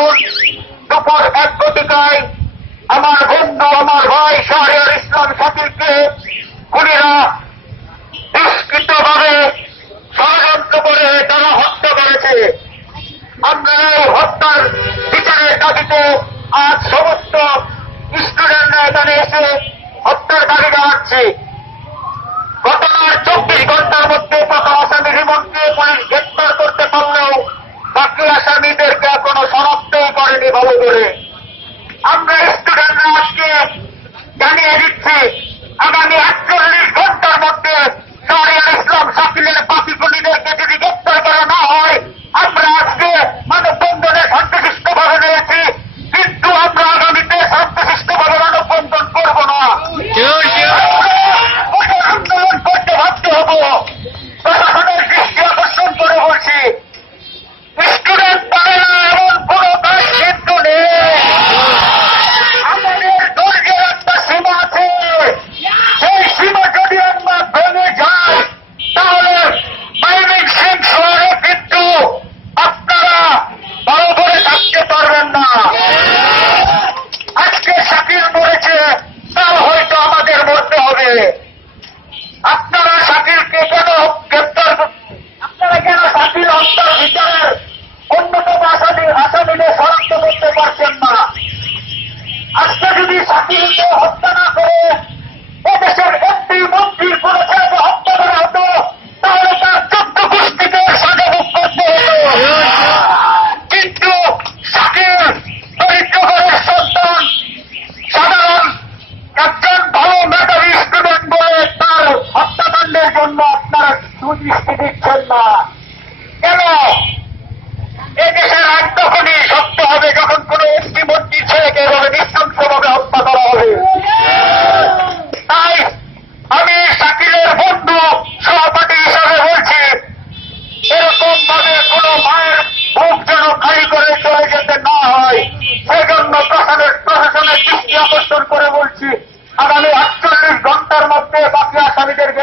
দেখুন, দুপুর 1 ঘটিকায় আমার বন্ধু, আমার ভাই শাহরিয়ার ইসলাম শাকিলকে খুনিরা নিষ্কৃতভাবে ষড়যন্ত্র করে তারা হত্যা করেছে। আমরা এই হত্যার বিচারের দাবিতে আজ সমস্ত স্টুডেন্টরা এখানে এসে হত্যার দাবি জানাচ্ছি। ঘটনার 24 ঘন্টার মধ্যে প্রথম আসামি রিমনকে পুলিশ গ্রেপ্তার করতে পারলেও বাকি আসামিদেরকে এখনো শনাক্তই করেনি ভালো করে। আমরা স্টুডেন্টরা আজকে জানিয়ে দিচ্ছি, আগামী 48 ঘন্টার মধ্যে শাহরিয়ার ইসলাম শাকিলের বাকি খুনিদেরকে যদি গ্রেপ্তার করা না হয়, আমরা আজকে মানববন্ধনে শান্তিশিষ্টভাবে রয়েছি, কিন্তু আমরা আগামীতে শান্তিশিষ্টভাবে মানববন্ধন করব না। আন্দোলন করতে বাধ্য হব। প্রশাসনের দৃষ্টি আকর্ষণ করে বলছি, স্টুডেন্ট পারে না এমন কোন কাজ কিন্তু নেই। আমাদের ধৈর্যের একটা সীমা আছে, সেই সীমা যদি আমরা ভেঙে যাই তাহলে আইনের শৃঙ্খলায় কিন্তু আপনারা ভালো করে থাকতে পারবেন না। আজকে শাকিল মরেছে, তাও হয়তো আমাদের মরতে হবে। আপনারা শাকিলকে কেন গ্রেপ্তার, আপনারা কেন শাকিল হত্যার বিচারের অন্যতম আসামিদের শনাক্ত করতে পারছেন না? আজকে যদি শাকিলকে হত্যা না করে এদেশের একটি মন্ত্রীর কোন ছেলেকে হত্যা করা হতো, তাহলে তার 14 গোষ্ঠীকে সাজা ভোগ করতে হতো। কিন্তু শাকিল দরিদ্র ঘরের সন্তান, সাধারণ একজন ভালো মেধাবী স্টুডেন্ট বলে তার হত্যাকাণ্ডের জন্য আপনারা সুদৃষ্টি দিচ্ছেন না কেন? এদেশের আইন তখনই শক্ত হবে যখন কোন একটি মন্ত্রীর ছেলেকে এভাবে নৃশংসভাবে হত্যা করা হবে। তাই আমি শাকিলের বন্ধু সহপাঠী হিসাবে বলছি, এরকম ভাবে কোন মায়ের বুক যেন খালি করে চলে যেতে না হয়, সেজন্য প্রশাসনের দৃষ্টি আকর্ষণ করে বলছি, আগামী 48 ঘন্টার মধ্যে বাকি আসামিদেরকে